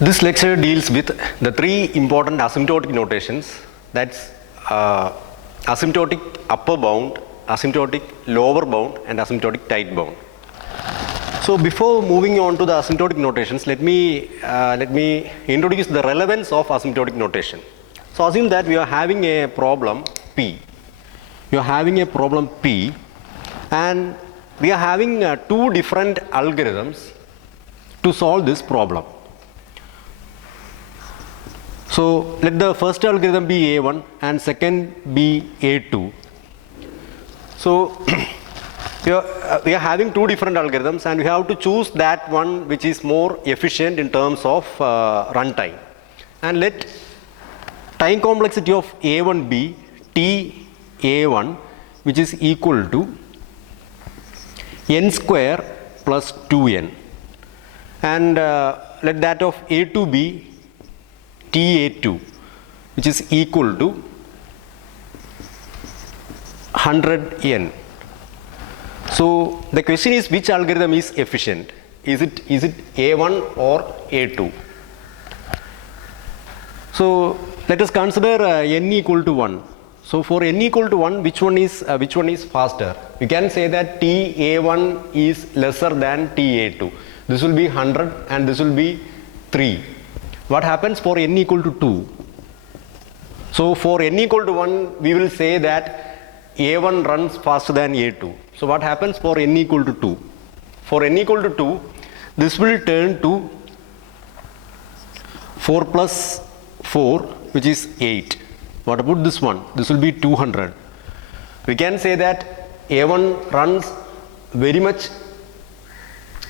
This lecture deals with the three important asymptotic notations, that's asymptotic upper bound, asymptotic lower bound and asymptotic tight bound. So before moving on to the asymptotic notations, let me introduce the relevance of asymptotic notation. So assume that we are having a problem P. You are having a problem P and we are having two different algorithms to solve this problem. So let the first algorithm be A1 and second be A2. So we are having two different algorithms and we have to choose that one which is more efficient in terms of runtime. And let time complexity of A1 be T_A1, which is equal to n square plus 2n. And let that of A2 be T_A2, which is equal to 100n. So the question is, which algorithm is efficient? Is it A1 or A2? So let us consider n equal to 1. So for n equal to 1, which one is faster? We can say that T_A1 is lesser than T_A2. This will be 100 and this will be 3. What happens for n equal to 2? So for n equal to 1, we will say that A1 runs faster than A2. So what happens for n equal to 2? For n equal to 2, this will turn to 4 plus 4, which is 8. What about this one? This will be 200. We can say that A1 runs very much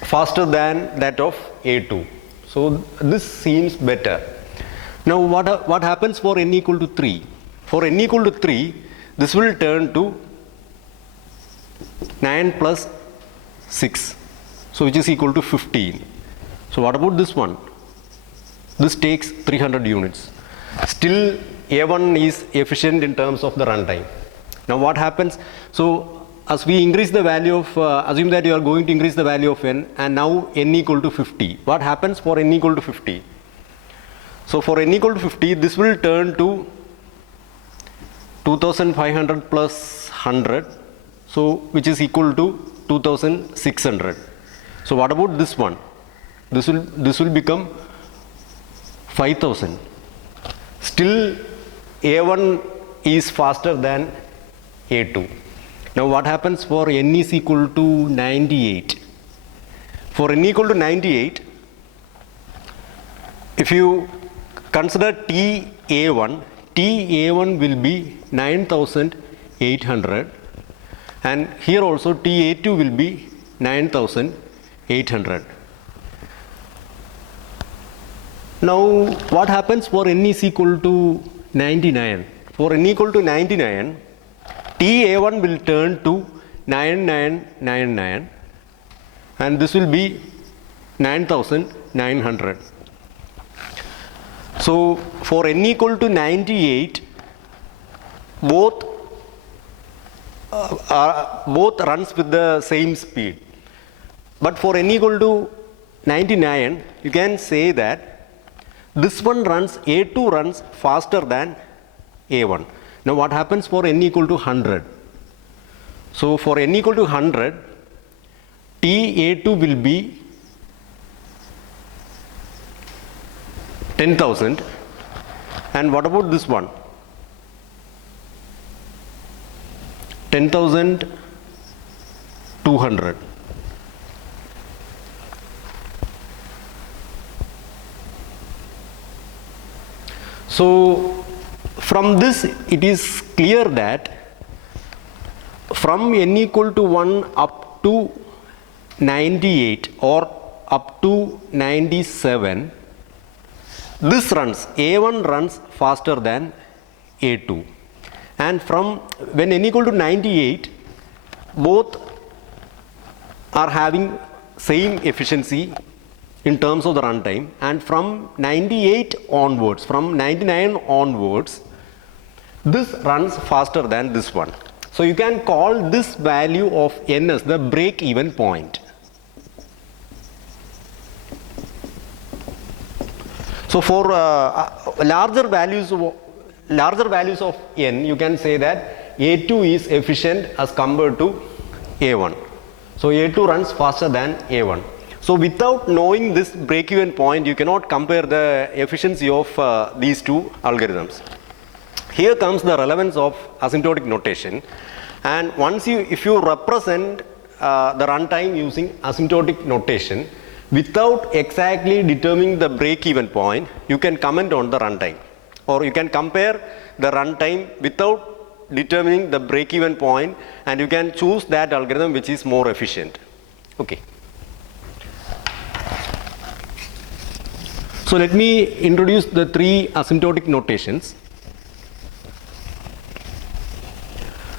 faster than that of A2. So this seems better. Now what happens for n equal to 3? For n equal to 3, this will turn to 9 plus 6, so which is equal to 15. So what about this one? This takes 300 units. Still A1 is efficient in terms of the runtime. Now what happens? So as we increase the value of, assume that you are going to increase the value of n and now n equal to 50. What happens for n equal to 50? So for n equal to 50, this will turn to 2500 plus 100, so which is equal to 2600. So what about this one? This will become 5000. Still A1 is faster than A2. Now what happens for n is equal to 98? For n equal to 98, if you consider T_A1, T_A1 will be 9800 and here also T_A2 will be 9800. Now what happens for n is equal to 99? For n equal to 99, T_A1 will turn to 9999 and this will be 9900. So for n equal to 98, both runs with the same speed. But for n equal to 99, you can say that this one runs, A2 runs faster than A1. Now what happens for n equal to 100? So for n equal to 100, T_A2 will be 10,000 and what about this one? 10,200. So from this it is clear that from n equal to 1 up to 98 or up to 97, this runs, A1 runs faster than A2. And from when n equal to 98, both are having same efficiency in terms of the runtime, and from 98 onwards, from 99 onwards, this runs faster than this one. So you can call this value of n as the break-even point. So for larger values of n, you can say that A2 is efficient as compared to A1. So A2 runs faster than A1. So without knowing this break-even point, you cannot compare the efficiency of these two algorithms. Here comes the relevance of asymptotic notation. And if you represent the runtime using asymptotic notation, without exactly determining the break-even point, you can comment on the runtime, or you can compare the runtime without determining the break-even point, and you can choose that algorithm which is more efficient. Okay. So let me introduce the three asymptotic notations.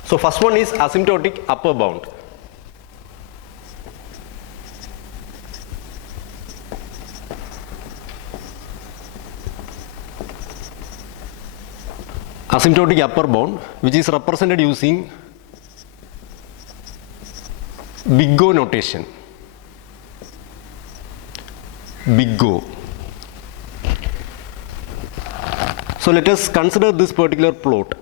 So first one is asymptotic upper bound. Asymptotic upper bound, which is represented using big O notation. Big O. So let us consider this particular plot.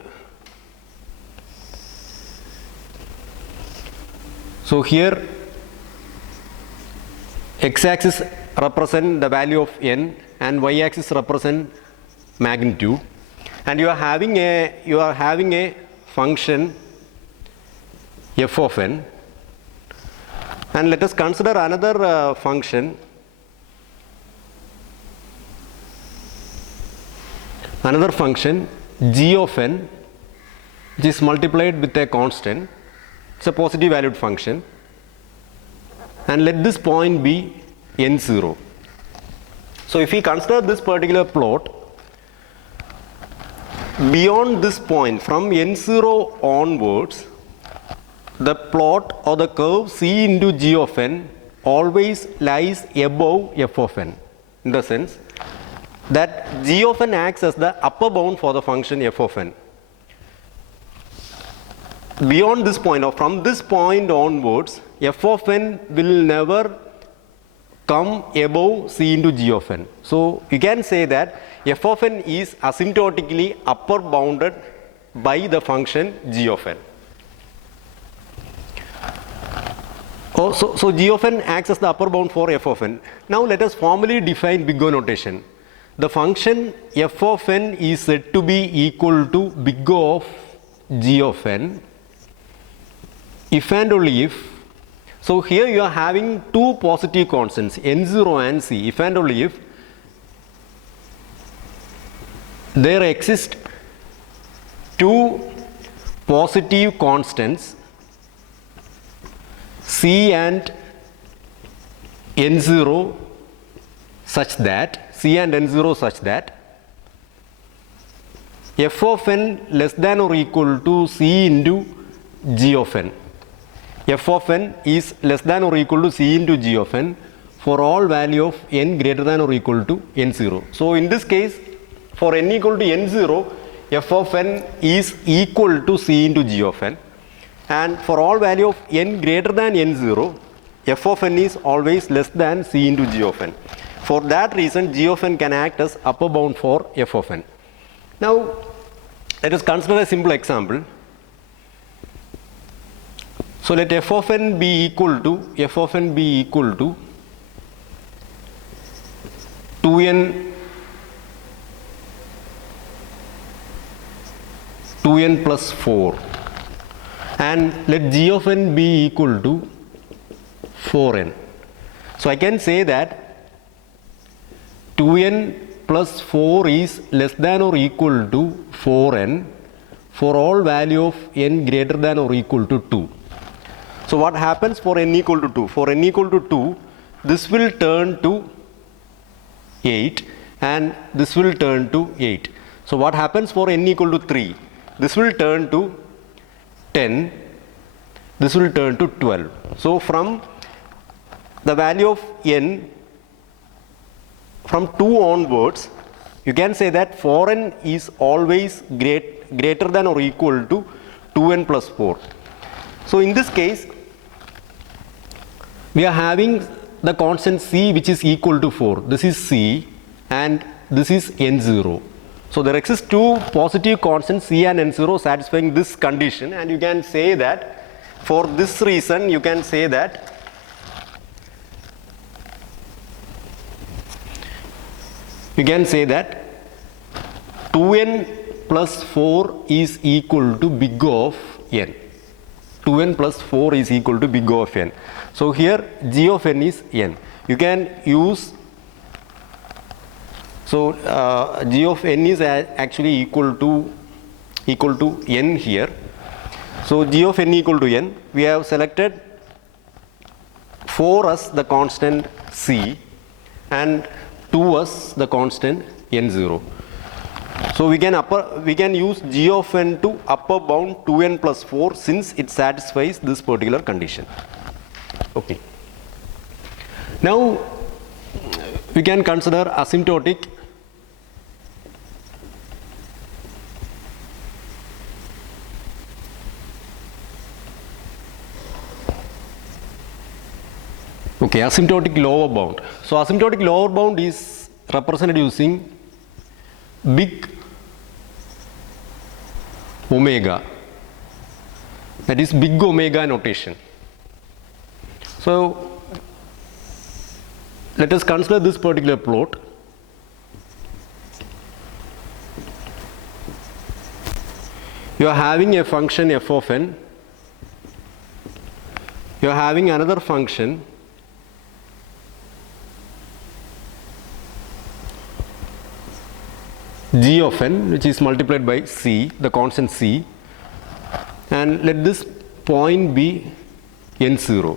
So here x-axis represent the value of n and y-axis represent magnitude, and you are having a function f of n, and let us consider another function g of n, which is multiplied with a constant. It's a positive valued function, and let this point be n0. So if we consider this particular plot, beyond this point from n0 onwards, the plot or the curve c into g of n always lies above f of n, in the sense that g of n acts as the upper bound for the function f of n. Beyond this point, or from this point onwards, f of n will never come above c into g of n. So you can say that f of n is asymptotically upper bounded by the function g of n. So g of n acts as the upper bound for f of n. Now let us formally define big O notation. The function f of n is said to be equal to big O of g of n if and only if, so here you are having two positive constants n0 and c, if and only if there exist two positive constants c and n0 such that f of n less than or equal to c into g of n. F of n is less than or equal to c into g of n for all value of n greater than or equal to n0. So in this case, for n equal to n0, f of n is equal to c into g of n, and for all value of n greater than n0, f of n is always less than c into g of n. For that reason, g of n can act as upper bound for f of n. Now let us consider a simple example. So let f of n be equal to 2n plus 4, and let g of n be equal to 4n. So I can say that 2n plus 4 is less than or equal to 4n for all value of n greater than or equal to 2. So what happens for n equal to 2? For n equal to 2, this will turn to 8 and this will turn to 8. So what happens for n equal to 3? This will turn to 10, this will turn to 12. So from the value of n from 2 onwards, you can say that 4n is always greater than or equal to 2n plus 4. So in this case, we are having the constant c which is equal to 4. This is c, and this is n0. So there exist two positive constants C and n0 satisfying this condition, and you can say that for this reason you can say that you can say that 2n plus 4 is equal to big O of n. 2n plus 4 is equal to big O of n. So here g of n is n. You can use, so g of n is actually equal to n here. So g of n equal to n, we have selected 4 as the constant c and 2 as the constant n0. So we can use g of n to upper bound 2n plus 4 since it satisfies this particular condition. Okay. Now we can consider asymptotic asymptotic lower bound. So asymptotic lower bound is represented using big omega, that is big omega notation. So let us consider this particular plot. You are having a function f of n, you are having another function g of n, which is multiplied by c, the constant c, and let this point be n0.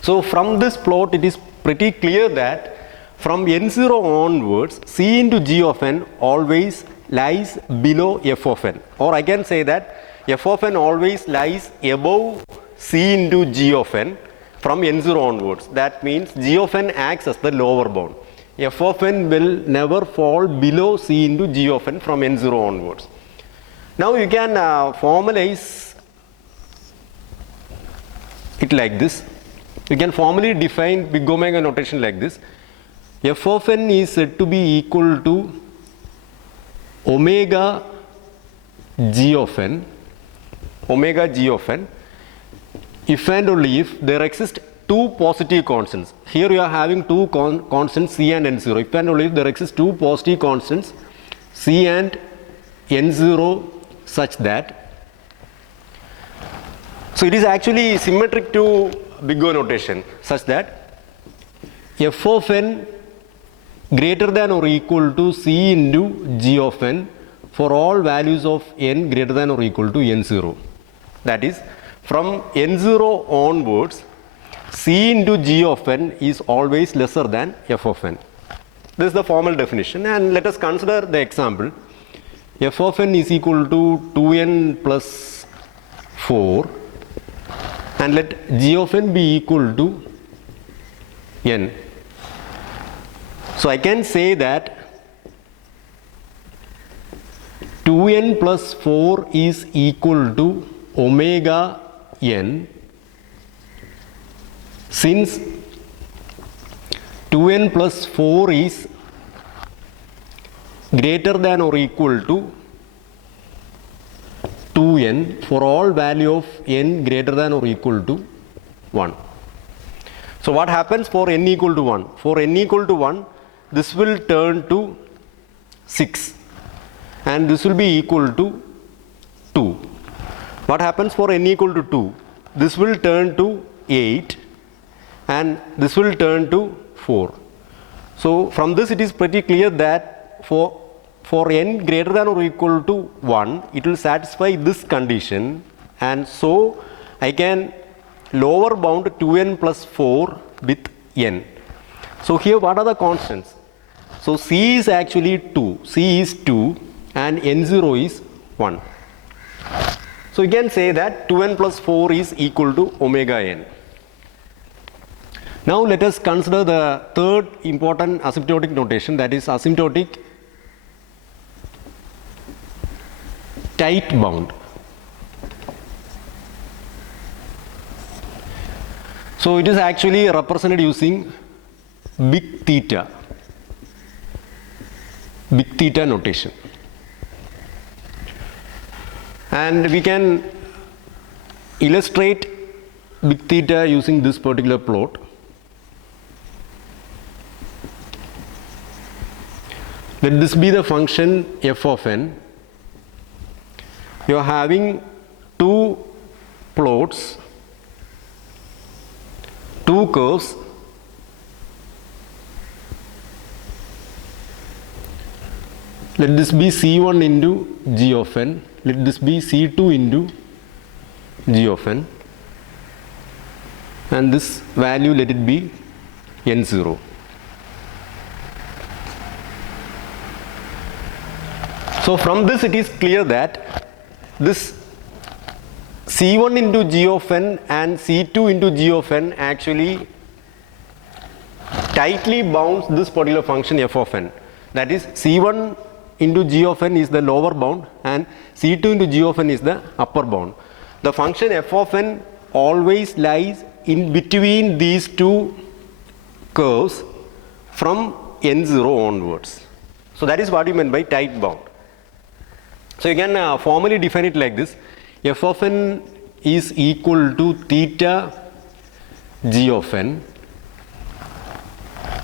So from this plot it is pretty clear that from n0 onwards c into g of n always lies below f of n, or I can say that f of n always lies above c into g of n from n0 onwards. That means g of n acts as the lower bound. F of n will never fall below c into g of n from n0 onwards. Now you can formalize it like this. You can formally define big omega notation like this. F of n is said to be equal to omega g of n, if and only if there exist two positive constants. Here you are having two constants c and n0. If and only if there exist two positive constants c and n0 such that, so it is actually symmetric to big O notation such that f of n greater than or equal to c into g of n for all values of n greater than or equal to n0. That is, from n0 onwards c into g of n is always lesser than f of n. This is the formal definition, and let us consider the example. F of n is equal to 2n plus 4, and let g of n be equal to n. So I can say that 2n plus 4 is equal to omega n, since 2n plus 4 is greater than or equal to 2n for all value of n greater than or equal to 1. So what happens for n equal to 1? For n equal to 1, this will turn to 6 and this will be equal to 2. What happens for n equal to 2? This will turn to 8 and this will turn to 4. So from this it is pretty clear that for n greater than or equal to 1, it will satisfy this condition, and so I can lower bound 2n plus 4 with n. So here what are the constants? So c is actually 2, c is 2 and n0 is 1. So you can say that 2n plus 4 is equal to omega n. Now let us consider the third important asymptotic notation, that is asymptotic tight bound. So it is actually represented using big theta. big theta notation. And we can illustrate big theta using this particular plot. Let this be the function f of n. You are having two plots, two curves. Let this be C1 into g of n. Let this be C2 into g of n. And this value, let it be n0. So from this it is clear that this C1 into g of n and C2 into g of n actually tightly bounds this particular function f of n. That is, C1 into g of n is the lower bound and C2 into g of n is the upper bound. The function f of n always lies in between these two curves from n0 onwards. So that is what you meant by tight bound. So you can formally define it like this: f of n is equal to theta g of n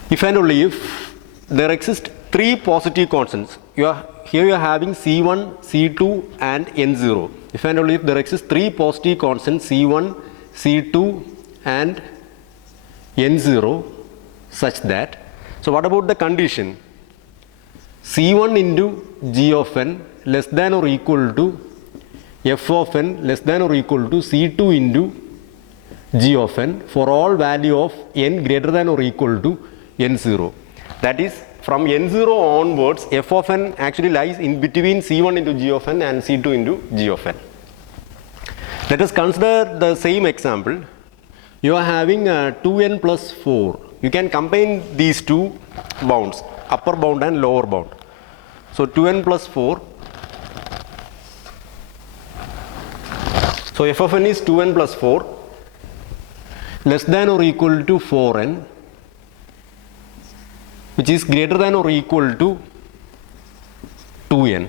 if and only if there exist three positive constants. Here you are having C1, C2 and n0. If and only if there exist three positive constants C1, C2 and n0 such that. So what about the condition? C1 into g of n less than or equal to f of n less than or equal to C2 into g of n for all value of n greater than or equal to n0. That is, from n0 onwards, f of n actually lies in between C1 into g of n and C2 into g of n. Let us consider the same example. You are having 2n plus 4. You can combine these two bounds, upper bound and lower bound. So 2n plus 4. So f of n is 2n plus 4 less than or equal to 4n, which is greater than or equal to 2n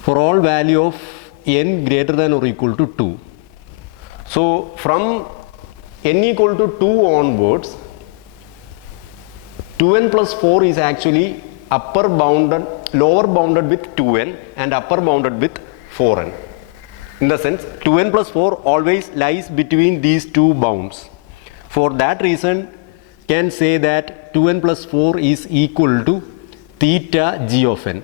for all value of n greater than or equal to 2. So from n equal to 2 onwards, 2n plus 4 is actually lower bounded with 2n and upper bounded with 4n. In the sense, 2n plus 4 always lies between these two bounds. For that reason, can say that 2n plus 4 is equal to theta g of n.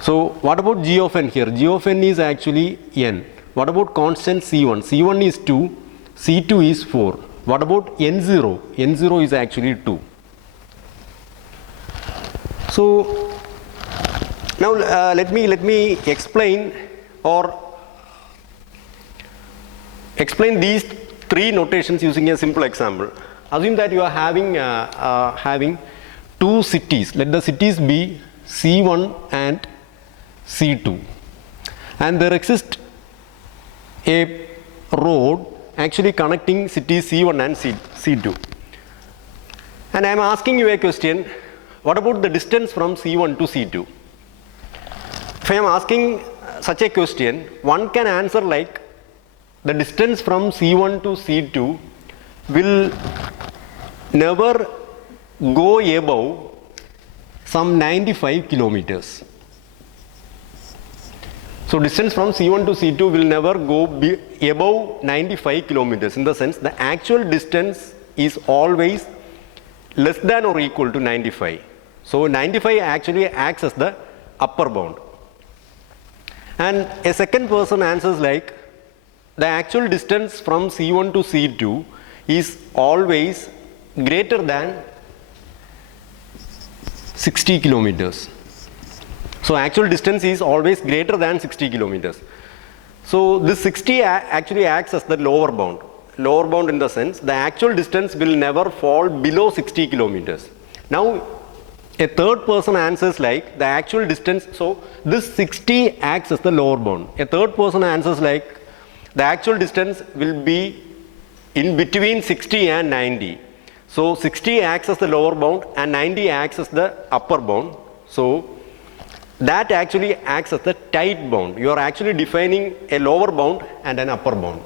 So what about g of n here? G of n is actually n. What about constant C1? C1 is 2, C2 is 4. What about n0? n0 is actually 2. So now let me explain these three notations using a simple example. Assume that you are having two cities. Let the cities be C1 and C2, and there exists a road actually connecting cities C1 and C2. And I am asking you a question: what about the distance from C1 to C2? If I am asking such a question, one can answer like the distance from C1 to C2 will never go above some 95 kilometers. So distance from C1 to C2 will never go above 95 kilometers. In the sense, the actual distance is always less than or equal to 95. So 95 actually acts as the upper bound. And a second person answers like the actual distance from C1 to C2 is always greater than 60 kilometers. So actual distance is always greater than 60 kilometers. So this 60 actually acts as the lower bound. Lower bound in the sense the actual distance will never fall below 60 kilometers. Now a third person answers like the actual distance, so this 60 acts as the lower bound. A third person answers like the actual distance will be in between 60 and 90. So 60 acts as the lower bound and 90 acts as the upper bound. So that actually acts as the tight bound. You are actually defining a lower bound and an upper bound.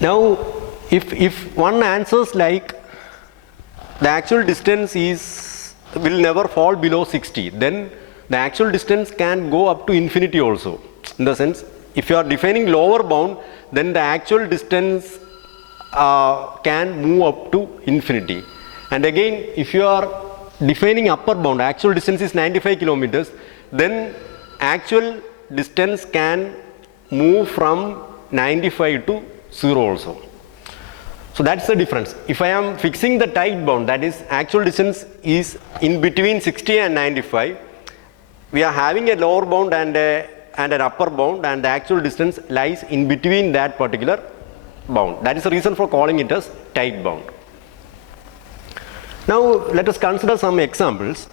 Now, if one answers like the actual distance will never fall below 60, then the actual distance can go up to infinity also. In the sense, if you are defining lower bound, then the actual distance can move up to infinity. And again, if you are defining upper bound, actual distance is 95 kilometers, then actual distance can move from 95 to 0 also. So that's the difference. If I am fixing the tight bound, that is actual distance is in between 60 and 95, we are having a lower bound and an upper bound, and the actual distance lies in between that particular bound. That is the reason for calling it as tight bound. Now let us consider some examples.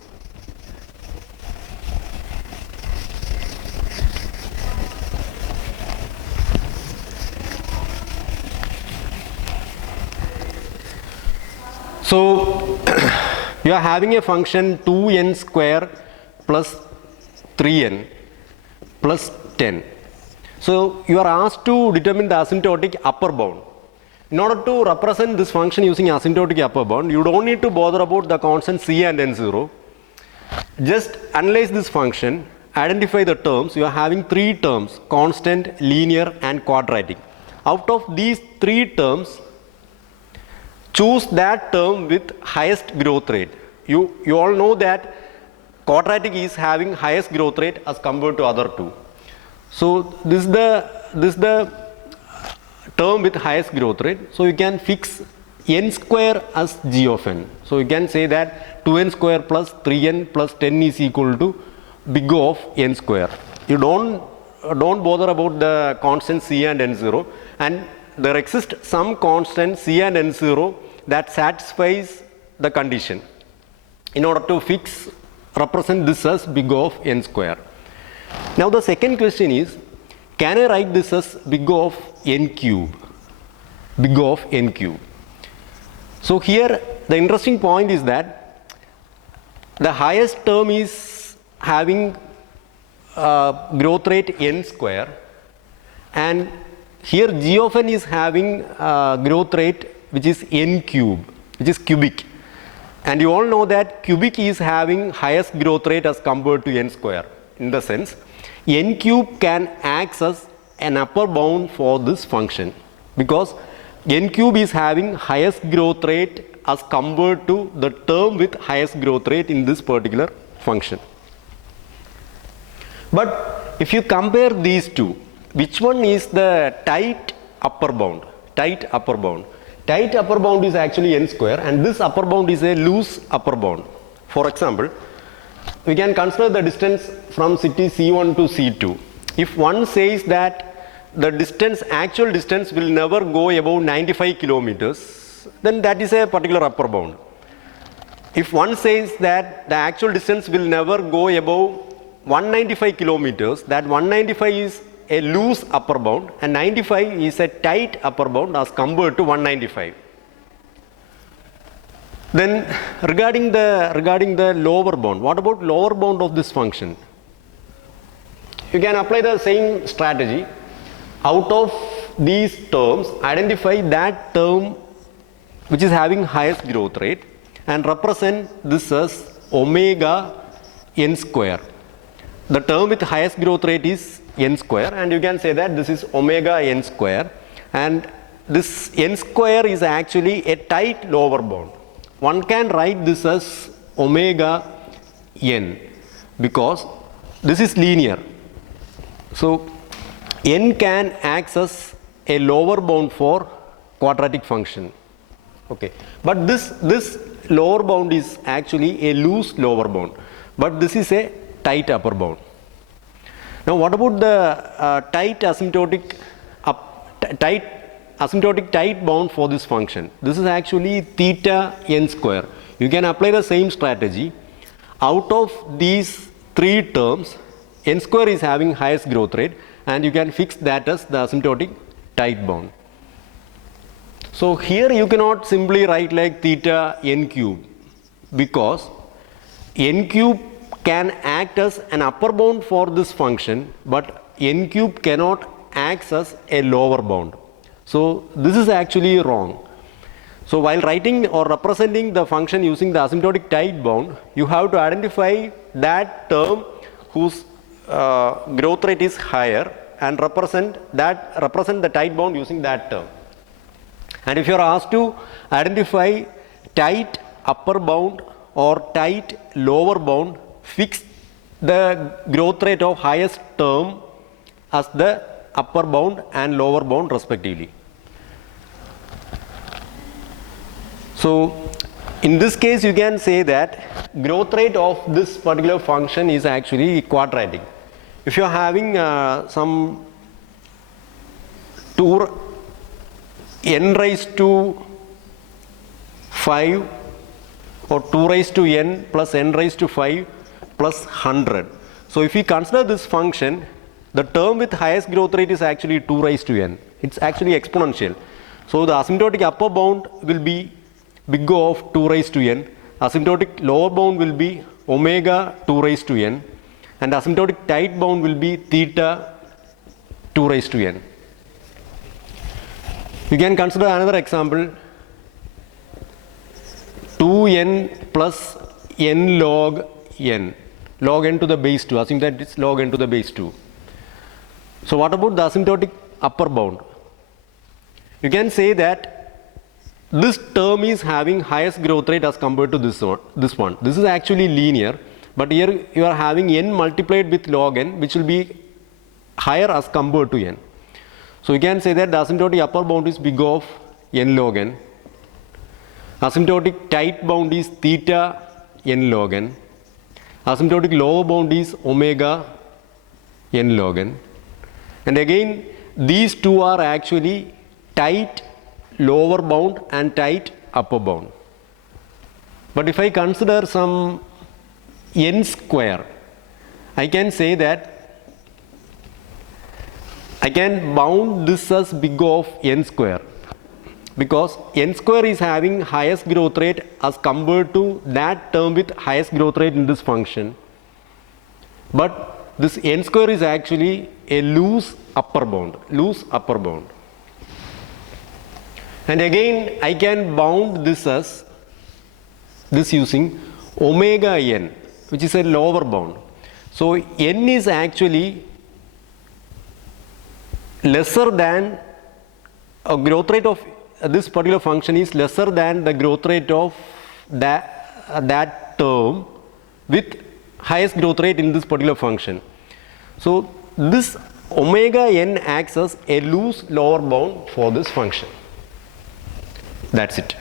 So you are having a function 2n square plus 3n plus 10. So you are asked to determine the asymptotic upper bound. In order to represent this function using asymptotic upper bound, you don't need to bother about the constants c and n0. Just analyze this function, identify the terms. You are having three terms: constant, linear and quadratic. Out of these three terms, choose that term with highest growth rate. You all know that quadratic is having highest growth rate as compared to other two. So this is the term with highest growth rate. So you can fix n square as g of n. So you can say that 2n square plus 3n plus 10 is equal to big O of n square. You don't bother about the constant c and n0, and there exists some constant c and n0 that satisfies the condition. In order to represent this as big O of n square. Now the second question is, can I write this as big O of n cube? Big O of n cube. So here the interesting point is that the highest term is having growth rate n square, and here g of n is having growth rate which is n cube, which is cubic. And you all know that cubic is having highest growth rate as compared to n square. In the sense, n cube can act as an upper bound for this function, because n cube is having highest growth rate as compared to the term with highest growth rate in this particular function. But if you compare these two, which one is the tight upper bound? Tight upper bound. Tight upper bound is actually n square, and this upper bound is a loose upper bound. For example, we can consider the distance from city C1 to C2. If one says that the actual distance will never go above 95 kilometers, then that is a particular upper bound. If one says that the actual distance will never go above 195 kilometers, that 195 is a loose upper bound and 95 is a tight upper bound as compared to 195. Then regarding the lower bound, what about lower bound of this function? You can apply the same strategy. Out of these terms, identify that term which is having highest growth rate and represent this as omega n square. The term with highest growth rate is n square, and you can say that this is omega n square, and this n square is actually a tight lower bound. One can write this as omega n because this is linear. So n can act as a lower bound for quadratic function. Okay, but this lower bound is actually a loose lower bound, but this is a tight upper bound. Now what about the tight asymptotic tight bound for this function? This is actually theta n square. You can apply the same strategy. Out of these three terms, n square is having highest growth rate, and you can fix that as the asymptotic tight bound. So here you cannot simply write like theta n cube, because n cube can act as an upper bound for this function, but n cube cannot act as a lower bound. So this is actually wrong. So while writing or representing the function using the asymptotic tight bound, you have to identify that term whose growth rate is higher and represent the tight bound using that term. And if you are asked to identify tight upper bound or tight lower bound, fix the growth rate of highest term as the upper bound and lower bound respectively. So in this case you can say that growth rate of this particular function is actually quadratic. If you are having some 2 n raised to 5 or 2 raised to n plus n raised to 5 plus 100. So if we consider this function, the term with highest growth rate is actually 2 raised to n. It's actually exponential. So the asymptotic upper bound will be big O of 2 raised to n. Asymptotic lower bound will be omega 2 raised to n. And asymptotic tight bound will be theta 2 raised to n. You can consider another example, 2n plus n log n, log n to the base 2, assume that it's log n to the base 2. So what about the asymptotic upper bound? You can say that this term is having highest growth rate as compared to this one. This is actually linear, but here you are having n multiplied with log n, which will be higher as compared to n. So you can say that the asymptotic upper bound is big O of n log n. Asymptotic tight bound is theta n log n. Asymptotic lower bound is omega n log n. And again, these two are actually tight lower bound and tight upper bound. But if I consider some n square, I can say that I can bound this as big O of n square, because n square is having highest growth rate as compared to that term with highest growth rate in this function. But this n square is actually a loose upper bound. And again I can bound this as this using omega n, which is a lower bound. So n is actually lesser than a growth rate of this particular function is lesser than the growth rate of that term with highest growth rate in this particular function. So this omega n acts as a loose lower bound for this function. That's it.